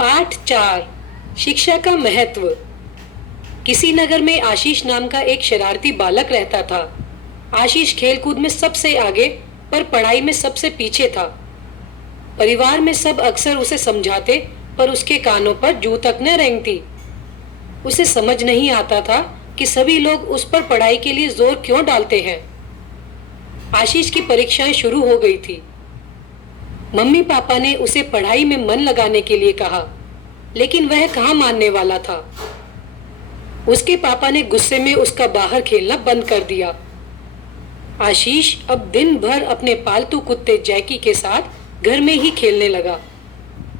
पाठ 4 शिक्षा का महत्व। किसी नगर में आशीष नाम का एक शरारती बालक रहता था। आशीष खेलकूद में सबसे आगे पर पढ़ाई में सबसे पीछे था। परिवार में सब अक्सर उसे समझाते पर उसके कानों पर जू तक न रेंगती। उसे समझ नहीं आता था कि सभी लोग उस पर पढ़ाई के लिए जोर क्यों डालते हैं। आशीष की परीक्षाएं शुरू हो गई थी। मम्मी पापा ने उसे पढ़ाई में मन लगाने के लिए कहा, लेकिन वह कहाँ मानने वाला था। उसके पापा ने गुस्से में उसका बाहर खेलना बंद कर दिया। आशीष अब दिन भर अपने पालतू कुत्ते जैकी के साथ घर में ही खेलने लगा।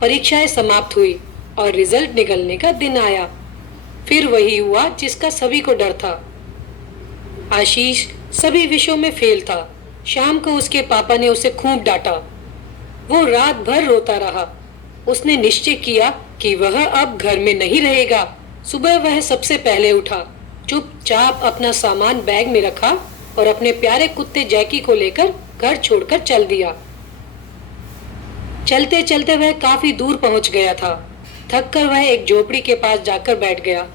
परीक्षाएं समाप्त हुई और रिजल्ट निकलने का दिन आया। फिर वही हुआ जिसका सभी को डर था। आशीष सभी विषयों में फेल था। शाम को उसके पापा ने उसे खूब डांटा। वो रात भर रोता रहा। उसने निश्चय किया कि वह अब घर में नहीं रहेगा। सुबह वह सबसे पहले उठा, चुपचाप अपना सामान बैग में रखा और अपने प्यारे कुत्ते जैकी को लेकर घर छोड़कर चल दिया। चलते चलते वह काफी दूर पहुंच गया था। थक कर वह एक झोपड़ी के पास जाकर बैठ गया।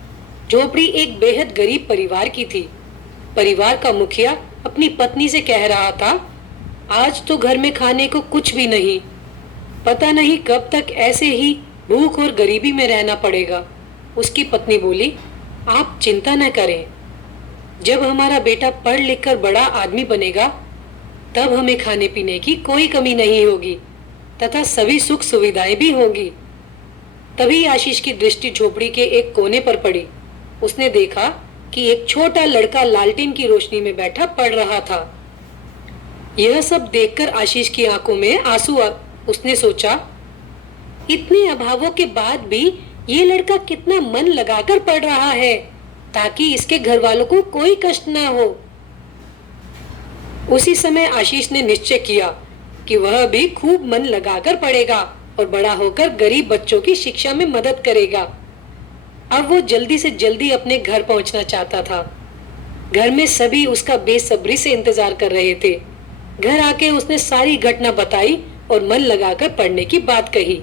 झोपड़ी एक बेहद गरीब परिवार की थी। परिवार का मुखिया अपनी पत्नी से कह रहा था, आज तो घर में खाने को कुछ भी नहीं। पता नहीं कब तक ऐसे ही भूख और गरीबी में रहना पड़ेगा। उसकी पत्नी बोली, आप चिंता न करें। जब हमारा बेटा पढ़ लिख कर बड़ा आदमी बनेगा, तब हमें खाने पीने की कोई कमी नहीं होगी तथा सभी सुख सुविधाएं भी होंगी। तभी आशीष की दृष्टि झोपड़ी के एक कोने पर पड़ी। उसने देखा कि एक छोटा लड़का लालटेन की रोशनी में बैठा पढ़ रहा था। यह सब देखकर आशीष की आंखों में आंसू आ। उसने सोचा, इतने अभावों के बाद भी ये लड़का कितना मन लगाकर पढ़ रहा है ताकि इसके घर वालों को कोई कष्ट ना हो। उसी समय आशीष ने निश्चय किया कि वह भी खूब मन लगाकर पढ़ेगा और बड़ा होकर गरीब बच्चों की शिक्षा में मदद करेगा। अब वो जल्दी से जल्दी अपने घर पहुंचना चाहता था। घर में सभी उसका बेसब्री से इंतजार कर रहे थे। घर आके उसने सारी घटना बताई और मन लगाकर पढ़ने की बात कही।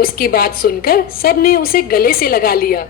उसकी बात सुनकर सबने उसे गले से लगा लिया।